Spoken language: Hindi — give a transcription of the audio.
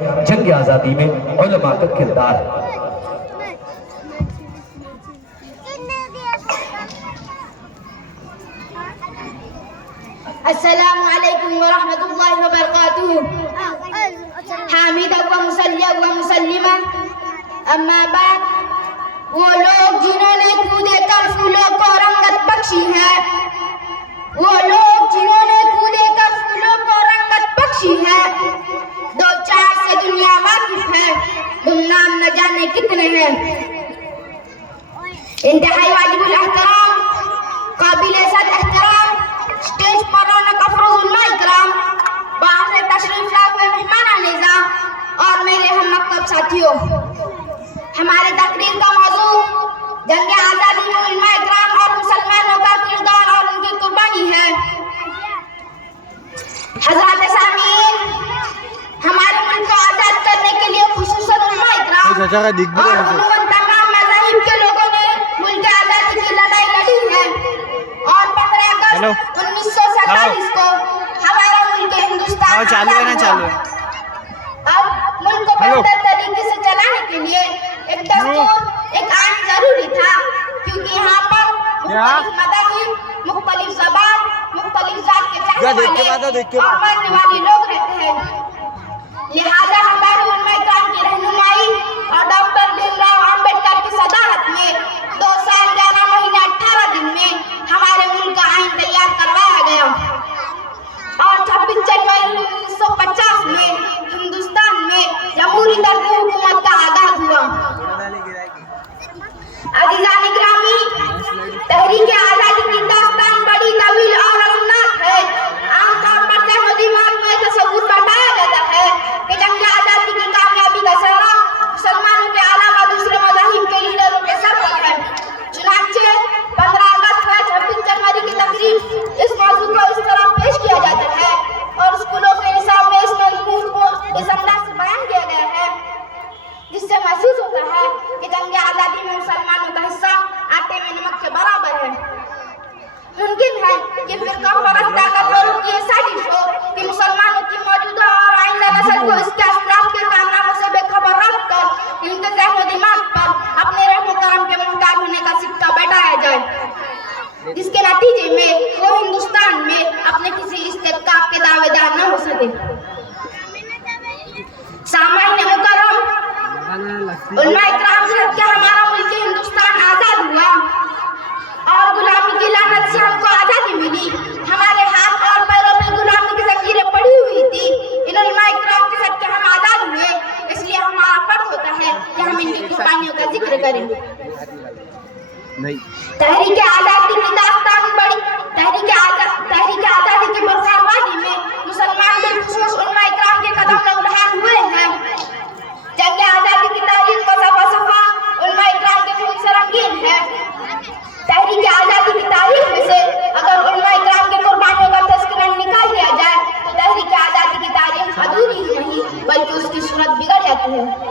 जंग आज़ादी में उलमा का किरदार है। अस्सलामु अलैकुम व रहमतुल्लाहि व बरकातुहू। हामिदा व मुसल्लिया व मुसल्लिमा, अम्मा बाद। वो लोग जिन्होंने कूदे कर फूलों को रंगत बख्शी है, वो लोग जिन्होंने कूदे कर फूलों को रंगत बख्शी है, दो चार से दुनिया वाकिफ है, गुमनाम न जाने कितने हैं। इंतहाई वाजिबुल एहतराम, काबिले सद एहतराम, स्टेज पर रौनक अफरोज उलमा इकराम, बाहर से तशरीफ लाए हुए मेहमान निज़ाम और मेरे हम मकतब साथियों, हमारे तकरीर का मौजू जंग आज़ादी में उलमा इकराम और मुसलमानों का किरदार और उनकी कुर्बानी है। हज़रात सामीन, हमारे मुल्क को आज़ाद करने के लिए खुसूसन उलमा इकराम और तमाम मज़ाहिब के लोगों ने मुल्क आज़ादी की लड़ाई लड़ी है और 15 अगस्त 1947 को हमारा मुल्क हिंदुस्तान अब मुल्क को बेहतर तरीके से चलाने के लिए एक दस्तूर, एक आइन जरूरी था, क्योंकि यहाँ पर मुख्तलिफ मज़ाहिब, मुख्तलिफ ज़बान, मुख्तलिफ जात के चाहने वाले और मानने वाले लोग रहते हैं। लिहाजा हमारे उलमा इकराम की रहनुमाई और डॉक्टर भीमराव अम्बेडकर की सदारत में 2 साल 11 महीने 18 दिन में हमारे मुल्क का आइन तैयार करवाया गया और 26 जनवरी 1950 में हिंदुस्तान में जमहूरी तर्ज हुकूमत का आगाज हुआ। अज़ीज़ान गिरामी, तहरीक आज़ादी की दास्तान बड़ी तवील और अलमनाक है। आमतौर पर ज़हन दिमाग में तसव्वुर बैठाया जाता है कि जंग आज़ादी की कामयाबी का सेहरा मुसलमानों के अलावा दूसरे मज़ाहिब के लीडरों के सर पर है। चुनांचे 15 अगस्त व 26 जनवरी की तकरीब इस मौजू को इस तरह पेश किया जाता है और स्कूलों के निसाब में इस मजमून को इस अंदाज से बयान किया गया है जिससे महसूस होता है कि जंग आज़ादी में मुसलमानों का हिस्सा आटे में नमक के बराबर है। मुमकिन है कि फिरका परस्त ताकतवरों की ये साजिश हो कि मुसलमानों की मौजूदा और आइंदा नस्ल को इसके असलाफ के कारनामों से बेखबर रखकर इनके ज़हन दिमाग पर अपने रहमो करम के मुहताज होने का सिक्का बैठाया जाए, जिसके नतीजे में वो हिंदुस्तान में अपने किसी इस्तेहकाक के दावेदार न हो सके। सामाईन मुकर्रम, उलमा इकराम से क्या हमारा मुल्क हिंदुस्तान आज़ाद हुआ और गुलामी की लानत से हमको आज़ादी मिली। हमारे हाथ और पैरों में गुलामी की जंजीरें पड़ी हुई थी। इन उलमा इकराम के साथ हम आज़ाद हुए, इसलिए हमारा फर्ज होता है कि हम इनकी कुर्बानियों का जिक्र करें। तहरीक आज़ादी की दास्तान बड़ी, तहरीक आज़ादी की बरसावादी में मुसलमान बिलखुसूस उलमा इकराम के कदम लम्हान हुए हैं। जंग आज़ादी की तारीख को सफा सफा उलमा इकराम के खून से रंगीन है। तहरीक आज़ादी की तारीख में से अगर उलमा इकराम के कुर्बानियों का तज़किरा निकाल लिया जाए तो तहरीक आज़ादी की तारीख अधूरी ही नहीं बल्कि उसकी सूरत बिगड़ जाती है।